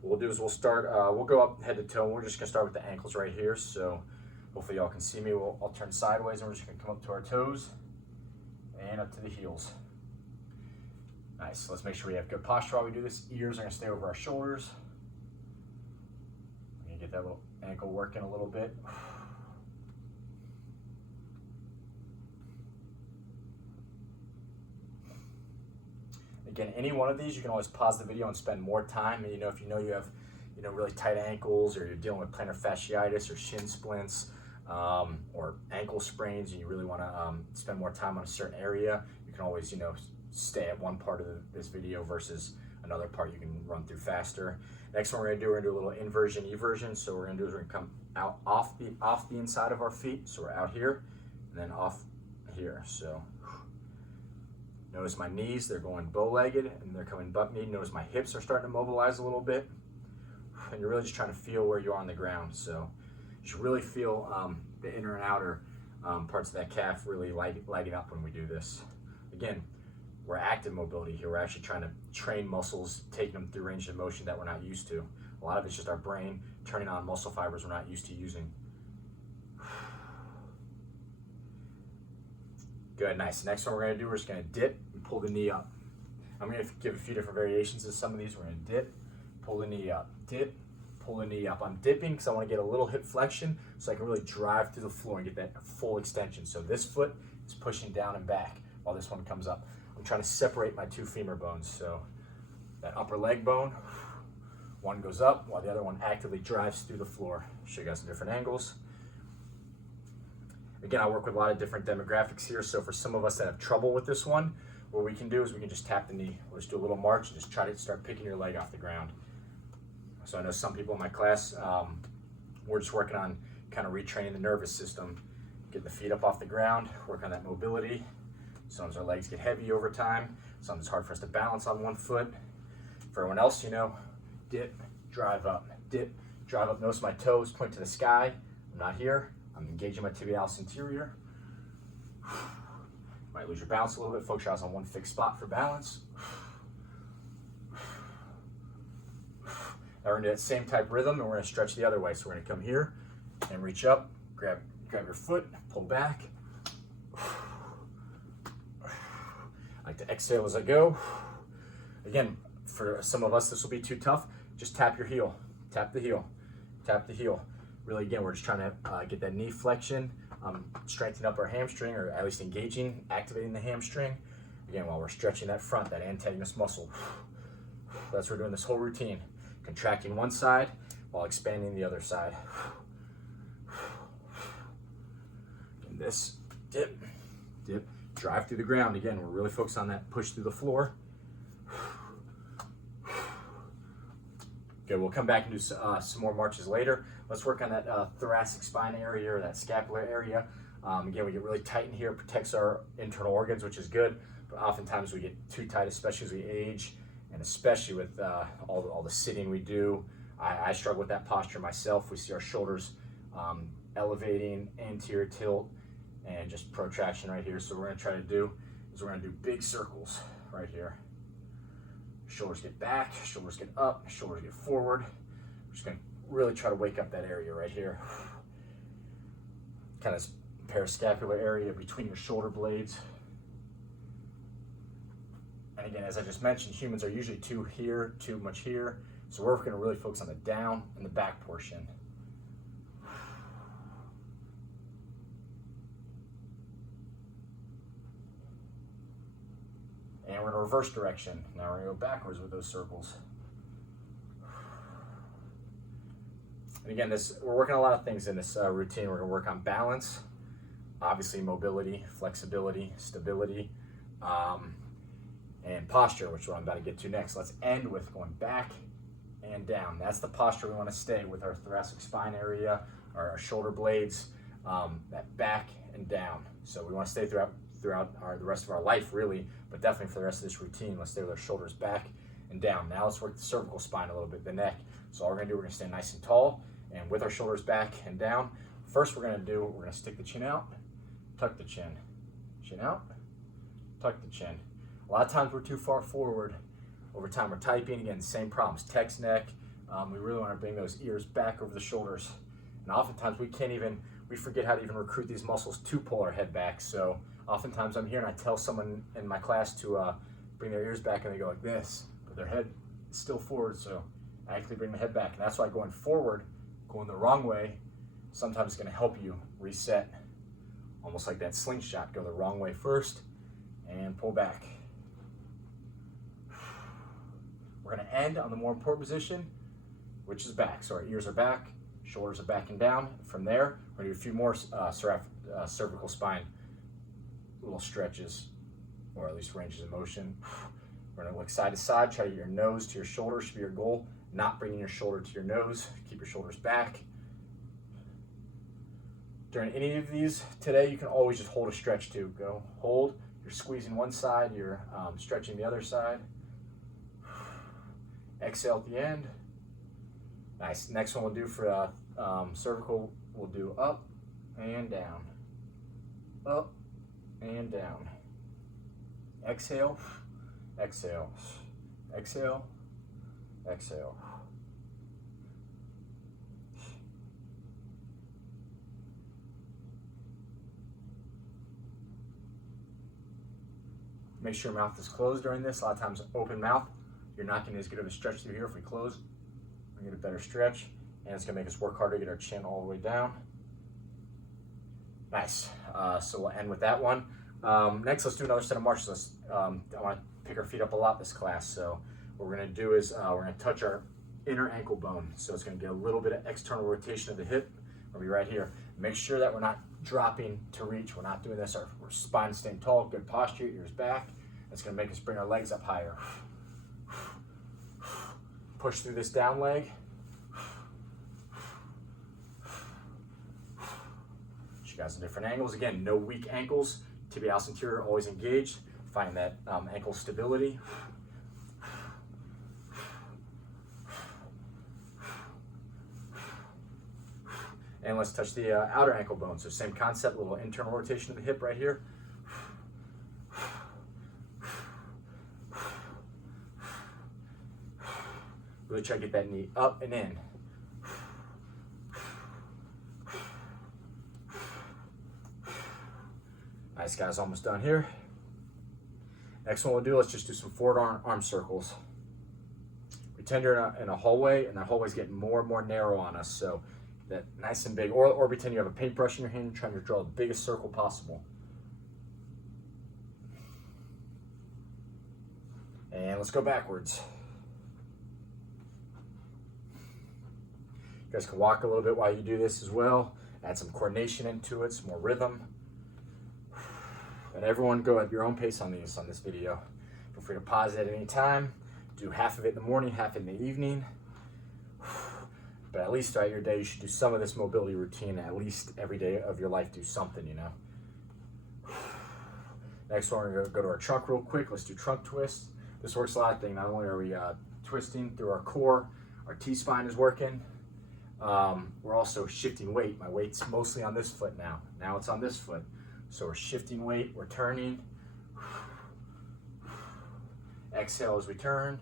What we'll do is we'll start, we'll go up head to toe, and we're just gonna start with the ankles right here. So hopefully y'all can see me. I'll turn sideways, and we're just gonna come up to our toes and up to the heels. Nice. Let's make sure we have good posture while we do this. Ears are gonna stay over our shoulders. We're gonna get that little ankle working a little bit. Again, any one of these, you can always pause the video and spend more time. And if you have, really tight ankles, or you're dealing with plantar fasciitis or shin splints, or ankle sprains, and you really want to spend more time on a certain area, you can always, stay at one part of this video versus another part you can run through faster. Next one we're gonna do a little inversion, eversion. So what we're gonna do is we're gonna come out off the inside of our feet. So we're out here and then off here. So notice my knees, they're going bow-legged and they're coming butt knee. Notice my hips are starting to mobilize a little bit. And you're really just trying to feel where you are on the ground. So you should really feel the inner and outer parts of that calf really lighting up when we do this. Again, we're active mobility here. We're actually trying to train muscles, taking them through range of motion that we're not used to. A lot of it's just our brain turning on muscle fibers we're not used to using. Good, nice. Next one we're gonna do, we're just gonna dip and pull the knee up. I'm gonna give a few different variations of some of these. We're gonna dip, pull the knee up, dip, pull the knee up. I'm dipping because I wanna get a little hip flexion so I can really drive through the floor and get that full extension. So this foot is pushing down and back while this one comes up. I'm trying to separate my two femur bones. So that upper leg bone, one goes up while the other one actively drives through the floor. Show you guys some different angles. Again, I work with a lot of different demographics here. So for some of us that have trouble with this one, what we can do is we can just tap the knee. We'll just do a little march and just try to start picking your leg off the ground. So I know some people in my class, we're just working on kind of retraining the nervous system, getting the feet up off the ground, work on that mobility. Sometimes our legs get heavy over time. Sometimes it's hard for us to balance on one foot. For everyone else, dip, drive up, dip, drive up. Notice my toes point to the sky. I'm not here. I'm engaging my tibialis anterior. Might lose your balance a little bit. Focus your eyes on one fixed spot for balance. Now we're gonna do that same type rhythm, and we're gonna stretch the other way. So we're gonna come here and reach up, grab your foot, pull back. I like to exhale as I go. Again, for some of us, this will be too tough. Just tap your heel, tap the heel, tap the heel. Really, again, we're just trying to get that knee flexion, strengthen up our hamstring, or at least engaging, activating the hamstring. Again, while we're stretching that front, that antagonist muscle. That's what we're doing this whole routine. Contracting one side while expanding the other side. And this, dip, dip. Drive through the ground. Again, we're really focused on that push through the floor. Good, we'll come back and do some more marches later. Let's work on that thoracic spine area, or that scapular area. Again, we get really tight in here, protects our internal organs, which is good, but oftentimes we get too tight, especially as we age, and especially with all the sitting we do. I struggle with that posture myself. We see our shoulders elevating, anterior tilt, and just protraction right here. So what we're gonna try to do is we're gonna do big circles right here. Shoulders get back, shoulders get up, shoulders get forward. We're just gonna really try to wake up that area right here. Kind of parascapular area between your shoulder blades. And again, as I just mentioned, humans are usually too here, too much here. So we're gonna really focus on the down and the back portion. And we're in a reverse direction. Now we're gonna go backwards with those circles. And again, we're working on a lot of things in this routine. We're gonna work on balance, obviously mobility, flexibility, stability, and posture, which is what I'm about to get to next. Let's end with going back and down. That's the posture we wanna stay with our thoracic spine area, our shoulder blades, that back and down. So we wanna stay throughout the rest of our life, really, but definitely for the rest of this routine, let's stay with our shoulders back and down. Now let's work the cervical spine a little bit, the neck. So all we're gonna do, we're gonna stand nice and tall, and with our shoulders back and down. First we're gonna stick the chin out, tuck the chin. Chin out, tuck the chin. A lot of times we're too far forward. Over time we're typing, again, same problems. Text neck, We really want to bring those ears back over the shoulders. And oftentimes we forget how to even recruit these muscles to pull our head back. So oftentimes I'm here and I tell someone in my class to bring their ears back and they go like this, but their head is still forward. So I actually bring the head back. And that's why going forward, going the wrong way, sometimes it's going to help you reset. Almost like that slingshot, go the wrong way first and pull back. We're going to end on the more important position, which is back. So our ears are back, shoulders are back and down. From there, we're going to do a few more cervical spine little stretches, or at least ranges of motion. We're going to look side to side, try to get your nose to your shoulder should be your goal. Not bringing your shoulder to your nose. Keep your shoulders back. During any of these today, you can always just hold a stretch too. Go, hold, you're squeezing one side, you're stretching the other side. Exhale at the end. Nice. Next one we'll do for cervical, we'll do up and down. Up and down. Exhale, exhale, exhale, exhale. Make sure your mouth is closed during this. A lot of times, open mouth, you're not getting as good of a stretch through here. If we close, we get a better stretch, and it's gonna make us work harder to get our chin all the way down. Nice. So we'll end with that one. Next, let's do another set of marches. I want to pick our feet up a lot this class. So what we're gonna do is we're gonna touch our inner ankle bone. So it's gonna get a little bit of external rotation of the hip. We'll be right here. Make sure that we're not dropping to reach. We're not doing this. Our spine staying tall, good posture, ears back. That's gonna make us bring our legs up higher. Push through this down leg. Show you guys some different angles. Again, no weak ankles. Tibialis anterior always engaged. Find that ankle stability. And let's touch the outer ankle bone. So same concept, little internal rotation of the hip right here. Really try to get that knee up and in. Nice, guys, almost done here. Next one we'll do, let's just do some forward arm circles. Pretend you're in a hallway, and that hallway's getting more and more narrow on us. So that nice and big, or pretend you have a paintbrush in your hand, trying to draw the biggest circle possible. And let's go backwards. You guys can walk a little bit while you do this as well. Add some coordination into it, some more rhythm. And everyone go at your own pace on this video. Feel free to pause it at any time. Do half of it in the morning, half in the evening. But at least throughout your day, you should do some of this mobility routine. At least every day of your life, do something, you know. Next one, we're gonna go to our trunk real quick. Let's do trunk twists. This works a lot of things. Not only are we twisting through our core, our T-spine is working. We're also shifting weight. My weight's mostly on this foot now. Now it's on this foot. So we're shifting weight, we're turning. Exhale as we turn.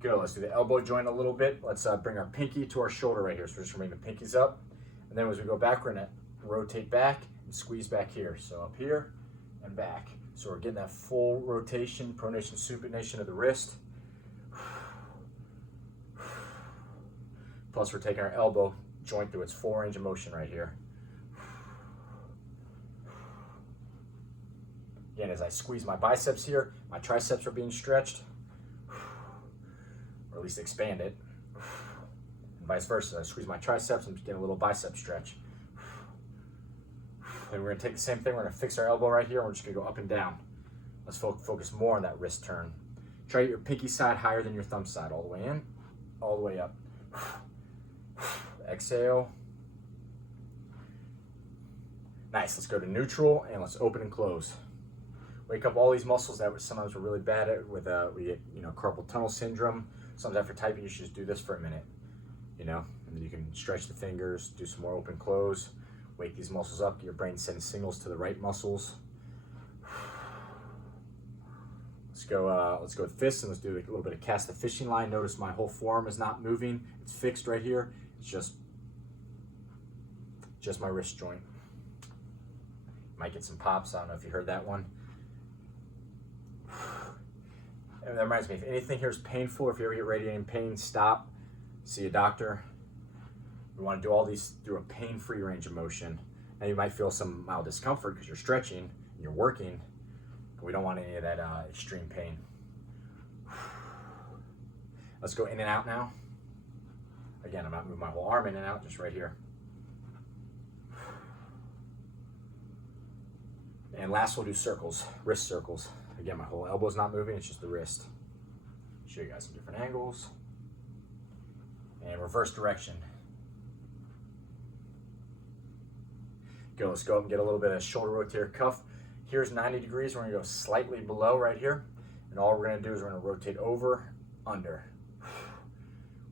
Good, let's do the elbow joint a little bit. Let's bring our pinky to our shoulder right here. So we're just gonna bring the pinkies up. And then as we go back, we're gonna rotate back and squeeze back here. So up here and back. So we're getting that full rotation, pronation, supination of the wrist. Plus we're taking our elbow joint through its full range of motion right here. Again, as I squeeze my biceps here, my triceps are being stretched, or at least expanded. And vice versa, I squeeze my triceps, I'm getting a little bicep stretch. Then we're gonna take the same thing, we're gonna fix our elbow right here, and we're just gonna go up and down. Let's focus more on that wrist turn. Try to get your pinky side higher than your thumb side, all the way in, all the way up. Exhale. Nice, let's go to neutral, and let's open and close. Wake up all these muscles that sometimes we're really bad at with, we get, carpal tunnel syndrome. Sometimes after typing, you should just do this for a minute, and then you can stretch the fingers, do some more open close. Wake these muscles up, your brain sending signals to the right muscles. Let's go with fists, and let's do a little bit of cast the fishing line. Notice my whole forearm is not moving. It's fixed right here. It's just my wrist joint. Might get some pops. I don't know if you heard that one. And that reminds me, if anything here is painful, if you ever get radiating pain, stop, see a doctor. We want to do all these through a pain-free range of motion. Now you might feel some mild discomfort because you're stretching and you're working, but we don't want any of that extreme pain. Let's go in and out now. Again, I'm not moving my whole arm in and out, just right here. And last we'll do circles, wrist circles. Again, my whole elbow's not moving, it's just the wrist. Show you guys some different angles. And reverse direction. Go, let's go up and get a little bit of shoulder rotator cuff. Here's 90 degrees, we're gonna go slightly below right here. And all we're gonna do is we're gonna rotate over, under.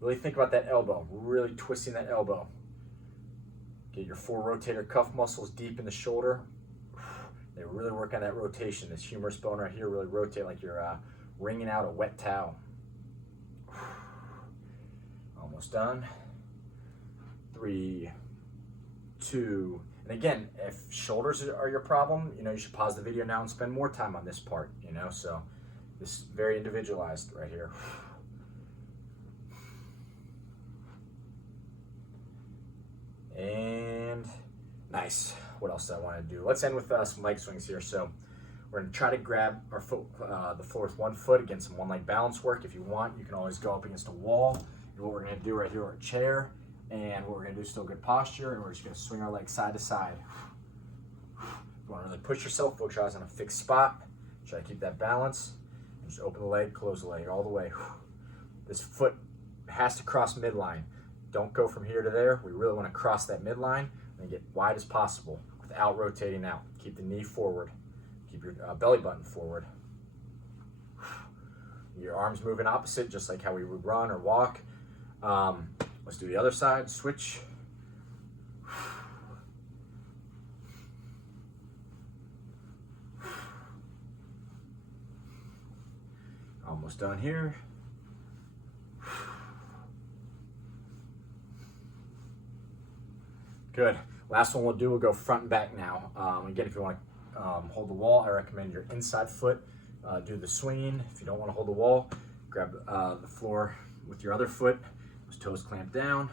Really think about that elbow, really twisting that elbow. Get your 4 rotator cuff muscles deep in the shoulder. They really work on that rotation. This humerus bone right here really rotate like you're wringing out a wet towel. Almost done. 3, 2, and again, if shoulders are your problem, you should pause the video now and spend more time on this part, so this is very individualized right here. And nice. What else do I want to do? Let's end with some leg swings here. So we're going to try to grab our foot, the floor with one foot, again, some one leg balance work. If you want, you can always go up against a wall. And what we're going to do right here, our chair, and what we're going to do is still good posture, and we're just going to swing our legs side to side. If you want to really push yourself, focus your eyes on a fixed spot. Try to keep that balance. And just open the leg, close the leg all the way. This foot has to cross midline. Don't go from here to there. We really want to cross that midline and get wide as possible without rotating out. Keep the knee forward. Keep your belly button forward. Your arms moving opposite, just like how we would run or walk. Let's do the other side. Switch. Almost done here. Good. Last one we'll do, we'll go front and back now. Again, if you want to hold the wall, I recommend your inside foot. Do the swinging. If you don't want to hold the wall, grab the floor with your other foot. Those toes clamp down,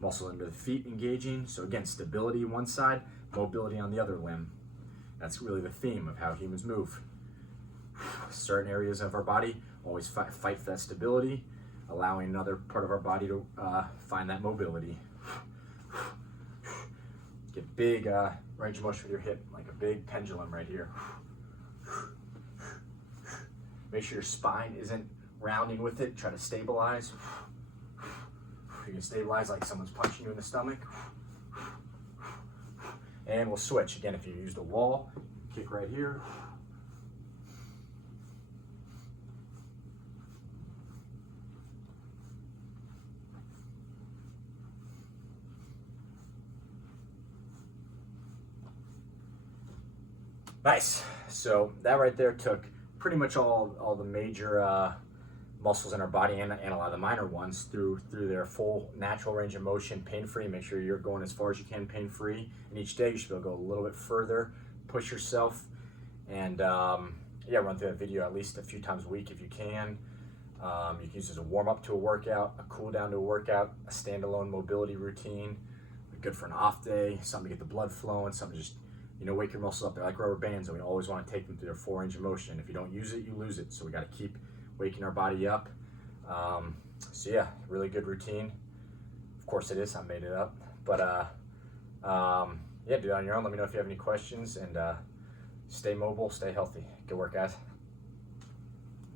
muscles under the feet engaging. So again, stability one side, mobility on the other limb. That's really the theme of how humans move. Certain areas of our body always fight for that stability, allowing another part of our body to find that mobility. Get big range of motion with your hip, like a big pendulum right here. Make sure your spine isn't rounding with it. Try to stabilize. You can stabilize like someone's punching you in the stomach. And we'll switch. Again, if you used a wall, kick right here. Nice. So that right there took pretty much all the major muscles in our body and a lot of the minor ones through their full natural range of motion, pain-free. Make sure you're going as far as you can pain-free. And each day you should be able to go a little bit further, push yourself, and yeah, run through that video at least a few times a week if you can. You can use it as a warm-up to a workout, a cool-down to a workout, a standalone mobility routine. Good for an off day, something to get the blood flowing, something to just wake your muscles up. They're like rubber bands, and we always want to take them through their full range of motion. If you don't use it, you lose it. So we got to keep waking our body up. So yeah, really good routine. Of course it is, I made it up. But yeah, do it on your own. Let me know if you have any questions, and stay mobile, stay healthy. Good work, guys.